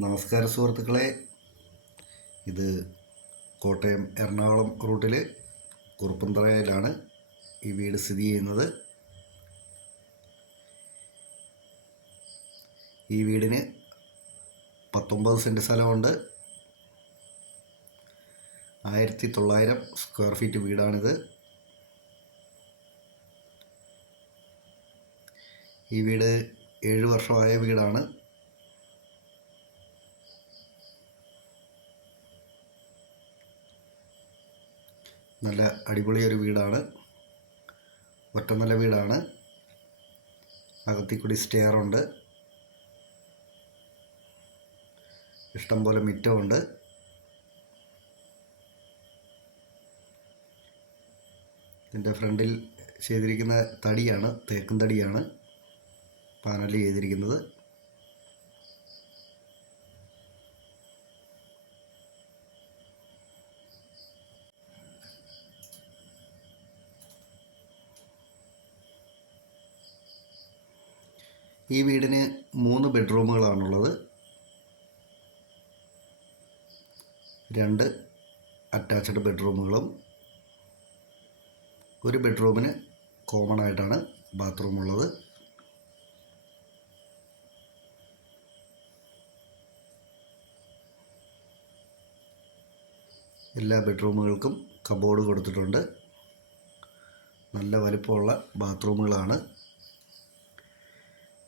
നമസ്കാരം സുഹൃത്തുക്കളെ, ഇത് കോട്ടയം എറണാകുളം റൂട്ടിൽ കുറുപ്പന്തറയിലാണ് ഈ വീട് സ്ഥിതി ചെയ്യുന്നത്. ഈ വീടിന് 19 സെൻറ്റ് സ്ഥലമുണ്ട്. 1900 സ്ക്വയർ ഫീറ്റ് വീടാണിത്. ഈ വീട് 7 വർഷമായ വീടാണ്. നല്ല അടിപൊളിയൊരു വീടാണ്. ഒറ്റനില വീടാണ്. അകത്തിക്കൂടി സ്റ്റെയറുണ്ട്. ഇഷ്ടംപോലെ മുറ്റമുണ്ട്. ഇതിൻ്റെ ഫ്രണ്ടിൽ ചെയ്തിരിക്കുന്ന തടിയാണ്, തേക്കും തടിയാണ് പാനൽ ചെയ്തിരിക്കുന്നത്. ഈ വീടിന് 3 ബെഡ്റൂമുകളാണുള്ളത്. 2 അറ്റാച്ച്ഡ് ബെഡ്റൂമുകളും 1 ബെഡ്റൂമിന് കോമൺ ആയിട്ടാണ് ബാത്റൂം ഉള്ളത്. എല്ലാ ബെഡ്റൂമുകൾക്കും കബോർഡ് കൊടുത്തിട്ടുണ്ട്. നല്ല വലിപ്പമുള്ള ബാത്റൂമുകളാണ്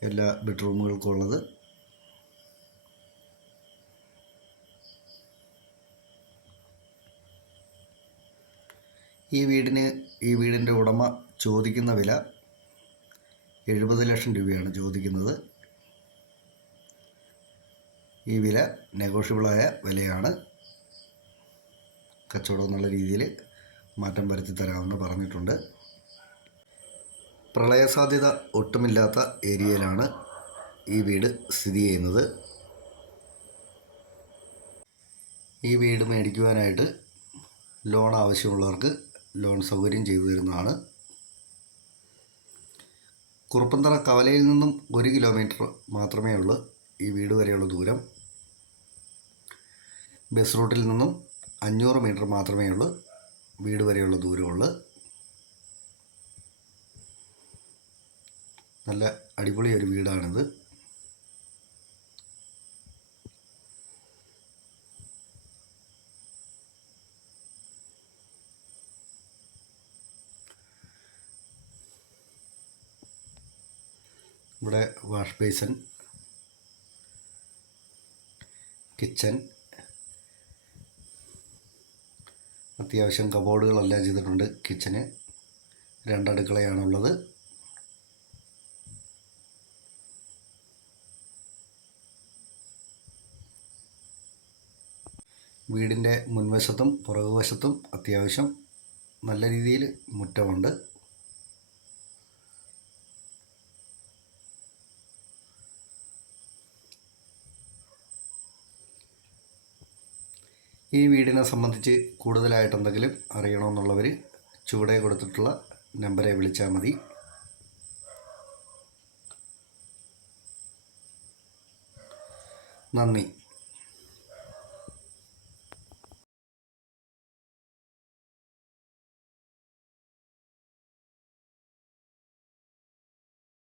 എല്ലാ ബെഡ്റൂമുകൾക്കും ഉള്ളത്. ഈ വീടിൻ്റെ ഉടമ ചോദിക്കുന്ന വില 70 ലക്ഷം രൂപയാണ് ചോദിക്കുന്നത്. ഈ വില നെഗോഷ്യബിളായ വിലയാണ്. കച്ചവടം എന്നുള്ള രീതിയിൽ മാറ്റം വരുത്തി തരാമെന്ന് പറഞ്ഞിട്ടുണ്ട്. പ്രളയസാധ്യത ഒട്ടുമില്ലാത്ത ഏരിയയിലാണ് ഈ വീട് സ്ഥിതി ചെയ്യുന്നത്. ഈ വീട് മേടിക്കുവാനായിട്ട് ലോൺ ആവശ്യമുള്ളവർക്ക് ലോൺ സൗകര്യം ചെയ്തു തരുന്നതാണ്. കുറുപ്പന്തറ കവലയിൽ നിന്നും 1 കിലോമീറ്റർ മാത്രമേ ഉള്ളൂ ഈ വീട് വരെയുള്ള ദൂരം. ബസ് റൂട്ടിൽ നിന്നും 500 മീറ്റർ മാത്രമേ ഉള്ളൂ വീട് വരെയുള്ള ദൂരമുള്ളൂ. നല്ല അടിപൊളി ഒരു വീടാണിത്. ഇവിടെ വാഷ് ബേസിൻ, കിച്ചൺ, അത്യാവശ്യം കബോർഡുകളെല്ലാം ചെയ്തിട്ടുണ്ട്. കിച്ചന് 2 അടുക്കളയാണുള്ളത്. വീടിൻ്റെ മുൻവശത്തും പുറകുവശത്തും അത്യാവശ്യം നല്ല രീതിയിൽ മുറ്റമുണ്ട്. ഈ വീടിനെ സംബന്ധിച്ച് കൂടുതലായിട്ട് എന്തെങ്കിലും അറിയണമെന്നുള്ളവർ ചുവടെ കൊടുത്തിട്ടുള്ള നമ്പറെ വിളിച്ചാൽ മതി. നന്ദി.